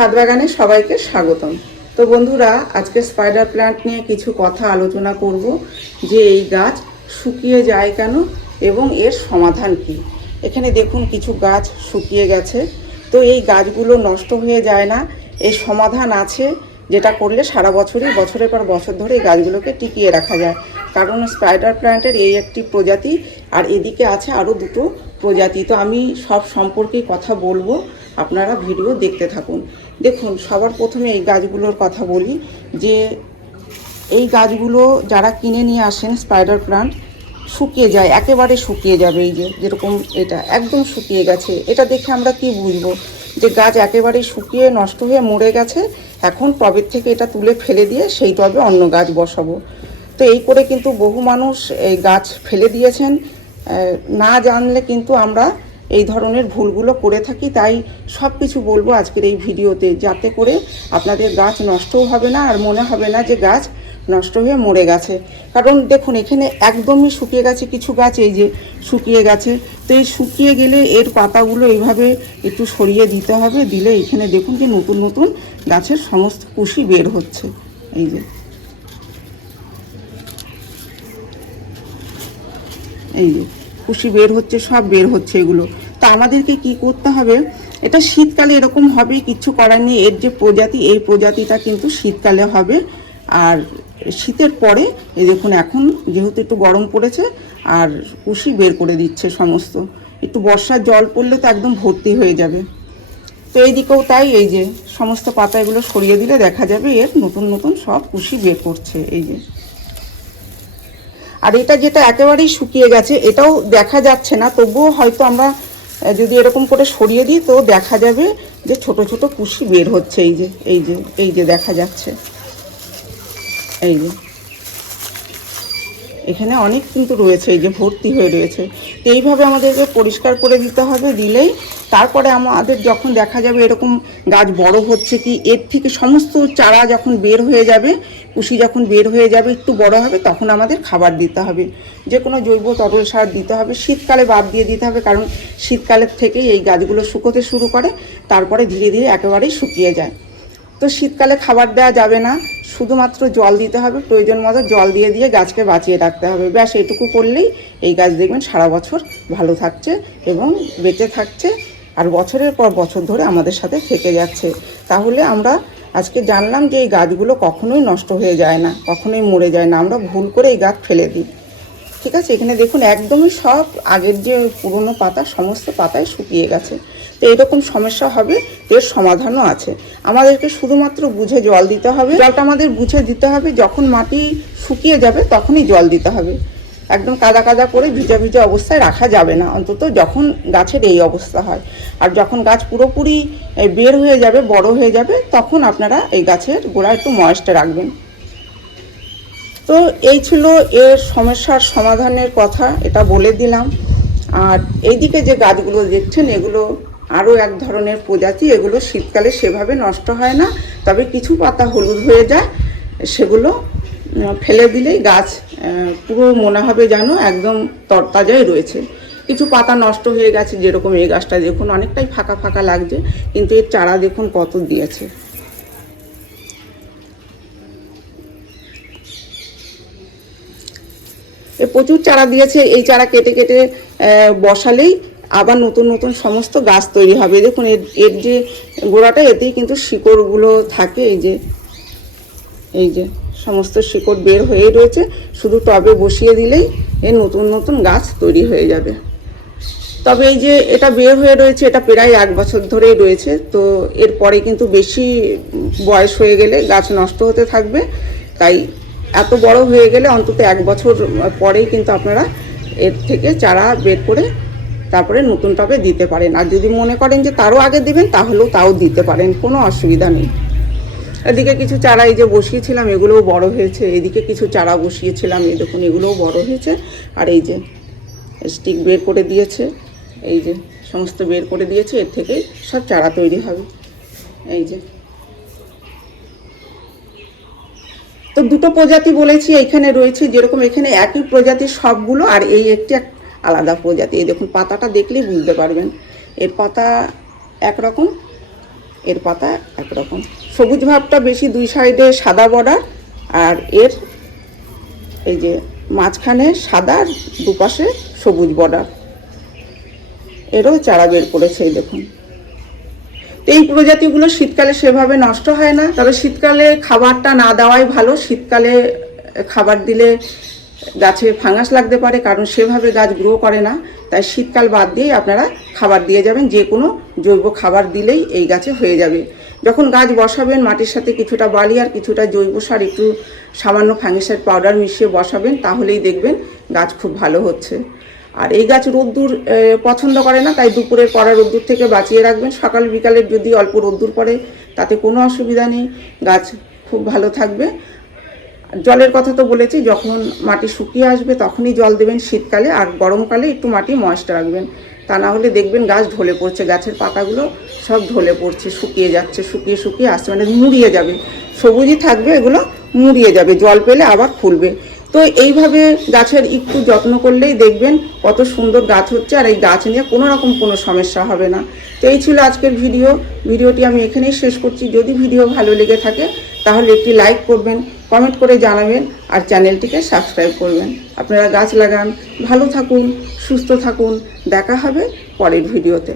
ছাদ বাগানে সবাইকে স্বাগতম। তো বন্ধুরা, আজকে স্পাইডার প্ল্যান্ট নিয়ে কিছু কথা আলোচনা করব, যে এই গাছ শুকিয়ে যায় কেন এবং এর সমাধান কি? এখানে দেখুন কিছু গাছ শুকিয়ে গেছে। তো এই গাছগুলো নষ্ট হয়ে যায় না, এর সমাধান আছে, যেটা করলে সারা বছরই, বছরের পর বছর ধরে এই গাছগুলোকে টিকিয়ে রাখা যায়। কারণ স্পাইডার প্ল্যান্টের এই একটি প্রজাতি, আর এদিকে আছে আরও দুটো প্রজাতি। তো আমি সব সম্পর্কেই কথা বলব, আপনারা ভিডিও দেখতে থাকুন। দেখুন, সবার প্রথমে এই গাছগুলোর কথা বলি, যে এই গাছগুলো যারা কিনে নিয়ে আসেন স্পাইডার প্লান্ট শুকিয়ে যায়, একেবারে শুকিয়ে যাবে এই যে, যেরকম এটা, একদম শুকিয়ে গেছে। এটা দেখে আমরা কি বুঝব? যে গাছ একেবারে শুকিয়ে নষ্ট হয়ে মরে গেছে, এখন টবের থেকে এটা তুলে ফেলে দিয়ে সেই টবে অন্য গাছ বসাবো। তো এই করে কিন্তু বহু মানুষ এই গাছ ফেলে দিয়েছেন। না জানলে কিন্তু আমরা এই ধরনের ভুলগুলো করে থাকি, তাই সব কিছু বলব আজকের এই ভিডিওতে, যাতে করে আপনাদের গাছ নষ্টও হবে না আর মনে হবে না যে গাছ নষ্ট হয়ে মরে গেছে। কারণ দেখুন, এখানে একদমই শুকিয়ে গেছে কিছু গাছ, এই যে শুকিয়ে গেছে। তো এই শুকিয়ে গেলে এর পাতাগুলো এইভাবে একটু সরিয়ে দিতে হবে, দিলে এখানে দেখুন যে নতুন নতুন গাছের সমস্ত কুশি বের হচ্ছে। এই যে। এই যে। কুশি বের হচ্ছে, সব বের হচ্ছে এগুলো। তা আমাদেরকে কি করতে হবে? এটা শীতকালে এরকম হবে কিচ্ছু করার নেই। এর যে প্রজাতি, এই প্রজাতিটা কিন্তু শীতকালে হবে। আর শীতের পরে, এই দেখুন এখন যেহেতু একটু গরম পড়েছে, আর কুশি বের করে দিচ্ছে সমস্ত। একটু বর্ষার জল পড়লে তো একদম ভর্তি হয়ে যাবে। তো এইদিকেও তাই, এই যে সমস্ত পাতা এগুলো সরিয়ে দিলে দেখা যাবে এর নতুন নতুন সব কুশি বের করছে, এই যে। আর এটা যেটা একেবারেই শুকিয়ে গেছে, এটাও দেখা যাচ্ছে না। তবুও হয়তো আমরা যদি এরকম করে সরিয়ে দিই, তো দেখা যাবে যে ছোট ছোট কুশি বের হচ্ছে। এই যে এই যে এই যে দেখা যাচ্ছে। এই যে। এখানে অনেক কিন্তু রয়েছে, এই যে ভর্তি হয়ে রয়েছে। তো এইভাবে আমাদেরকে পরিষ্কার করে দিতে হবে। দিলেই তারপরে আমাদের যখন দেখা যাবে এরকম গাছ বড় হচ্ছে কি, এর থেকে সমস্ত চারা যখন বের হয়ে যাবে, কুশি যখন বের হয়ে যাবে, একটু বড় হবে, তখন আমাদের খাবার দিতে হবে। যে কোনো জৈব তরল সার দিতে হবে, শীতকালে বাদ দিয়ে দিতে হবে, কারণ শীতকালের থেকেই এই গাছগুলো শুকোতে শুরু করে, তারপরে ধীরে ধীরে একেবারেই শুকিয়ে যায়। তো শীতকালে খাবার দেওয়া যাবে না, শুধুমাত্র জল দিতে হবে, প্রয়োজন মতো জল দিয়ে দিয়ে গাছকে বাঁচিয়ে রাখতে হবে। ব্যাস, এটুকু করলেই এই গাছ দেখবেন সারা বছর ভালো থাকছে এবং বেঁচে থাকছে। আর বছরের পর বছর ধরে আমাদের সাথে থেকে যাচ্ছে। তাহলে আমরা আজকে জানলাম যে এই গাছগুলো কখনোই নষ্ট হয়ে যায় না, কখনোই মরে যায় না। আমরা ভুল করে এই গাছ ফেলে দিই। ঠিক আছে? এখানে দেখুন একদমই সব আগের যে পুরনো পাতা, সমস্ত পাতায় শুকিয়ে গেছে। তো এরকম সমস্যা হবে, এর সমাধানও আছে। আমাদেরকে শুধুমাত্র বুঝে জল দিতে হবে। জলটা আমাদের বুঝে দিতে হবে। যখন মাটি শুকিয়ে যাবে, তখনই জল দিতে হবে। একদম কাদা কাদা করে ভিজা ভিজা অবস্থায় রাখা যাবে না। অন্তত যখন গাছের এই অবস্থা হয়। আর যখন গাছ পুরোপুরি বের হয়ে যাবে, বড় হয়ে যাবে, তখন আপনারা এই গাছের গোড়া একটু ময়েস্টে রাখবেন। তো এই ছিল এর সমস্যার সমাধানের কথা, এটা বলে দিলাম। আর এইদিকে যে গাছগুলো দেখছেন, এগুলো আরও এক ধরনের প্রজাতি। এগুলো শীতকালে সেভাবে নষ্ট হয় না। তবে কিছু পাতা হলুদ হয়ে যায়, সেগুলো ফেলে দিলেই গাছ পুরো মনে হবে যেন একদম তরতাজাই রয়েছে। কিছু পাতা নষ্ট হয়ে গেছে, যেরকম এই গাছটা দেখুন, অনেকটাই ফাঁকা ফাঁকা লাগছে, কিন্তু এর চারা দেখুন কত দিয়েছে। এ প্রচুর চারা দিয়েছে, এই চারা কেটে কেটে বসালেই আবার নতুন নতুন সমস্ত গাছ তৈরি হবে। দেখুন, এর এর যে গোড়াটা, এতেই কিন্তু শিকড়গুলো থাকে, এই যে এই যে সমস্ত শিকড় বের হয়ে রয়েছে, শুধু টবে বসিয়ে দিলেই এর নতুন নতুন গাছ তৈরি হয়ে যাবে। তবে এই যে এটা বের হয়ে রয়েছে, এটা প্রায় এক বছর ধরেই রয়েছে, তো এরপরে কিন্তু বেশি বয়স হয়ে গেলে গাছ নষ্ট হতে থাকবে। তাই এত বড় হয়ে গেলে অন্তত এক বছর পরেই কিন্তু আপনারা এর থেকে চারা বের করে তারপরে নতুন টবে দিতে পারেন। আর যদি মনে করেন যে তারও আগে দেবেন, তাহলেও তাও দিতে পারেন, কোনো অসুবিধা নেই। এদিকে কিছু চারা এই যে বসিয়েছিলাম, এগুলোও বড় হয়েছে। এদিকে কিছু চারা বসিয়েছিলাম, এই দেখুন, এগুলোও বড় হয়েছে। আর এই যে স্টিক বের করে দিয়েছে, এই যে সমস্ত বের করে দিয়েছে, এর থেকে সব চারা তৈরি হবে। এই যে। তো দুটো প্রজাতি বলেছি, এইখানে রয়েছে, যেরকম এখানে একই প্রজাতির সবগুলো, আর এই একটি এক আলাদা প্রজাতি। এই দেখুন, পাতাটা দেখলেই বুঝতে পারবেন। এর পাতা একরকম এর পাতা একরকম। সবুজ ভাবটা বেশি দুই সাইডে সাদা বর্ডার, আর এর এই যে মাঝখানে সাদা দুপাশে সবুজ বর্ডার। এরও চারা বের করেছে, এই দেখুন। তো এই প্রজাতিগুলো শীতকালে সেভাবে নষ্ট হয় না, তবে শীতকালে খাবারটা না দেওয়াই ভালো। শীতকালে খাবার দিলে গাছে ফাঙ্গাস লাগতে পারে, কারণ সেভাবে গাছ গ্রো করে না। তাই শীতকাল বাদ দিয়েই আপনারা খাবার দিয়ে যাবেন, যে কোনো জৈব খাবার দিলেই এই গাছে হয়ে যাবে। যখন গাছ বসাবেন, মাটির সাথে কিছুটা বালি আর কিছুটা জৈব সার, একটু সামান্য ফাঙ্গিসাইড পাউডার মিশিয়ে বসাবেন, তাহলেই দেখবেন গাছ খুব ভালো হচ্ছে। আর এই গাছ রোদ্দুর পছন্দ করে না, তাই দুপুরের পড়া রোদ্দুর থেকে বাঁচিয়ে রাখবেন। সকাল বিকালের যদি অল্প রোদ্দুর পড়ে, তাতে কোনো অসুবিধা নেই। গাছ খুব ভালো থাকবে। জলের কথা তো বলেছি, যখন মাটি শুকিয়ে আসবে তখনই জল দেবেন শীতকালে আর গরমকালে একটু মাটি ময়েস্ট রাখবেন। তা না হলে দেখবেন গাছ ঢলে পড়ছে, গাছের পাতাগুলো সব ঢলে পড়ছে, শুকিয়ে যাচ্ছে, শুকিয়ে শুকিয়ে আসছে মানে মুড়িয়ে যাবে। সবুজই থাকবে, এগুলো মুড়িয়ে যাবে, জল পেলে আবার ফুলবে। তো এইভাবে গাছের একটু যত্ন করলেই দেখবেন কত সুন্দর গাছ হচ্ছে, আর এই গাছ নিয়ে কোনো রকম কোনো সমস্যা হবে না। তো এই ছিল আজকের ভিডিও। ভিডিওটি আমি এখানেই শেষ করছি। যদি ভিডিও ভালো লেগে থাকে তাহলে একটি লাইক করবেন কমেন্ট করে জানাবেন আর চ্যানেলটিকে সাবস্ক্রাইব করবেন। আপনারা গাছ লাগান, ভালো থাকুন, সুস্থ থাকুন, দেখা হবে পরের ভিডিওতে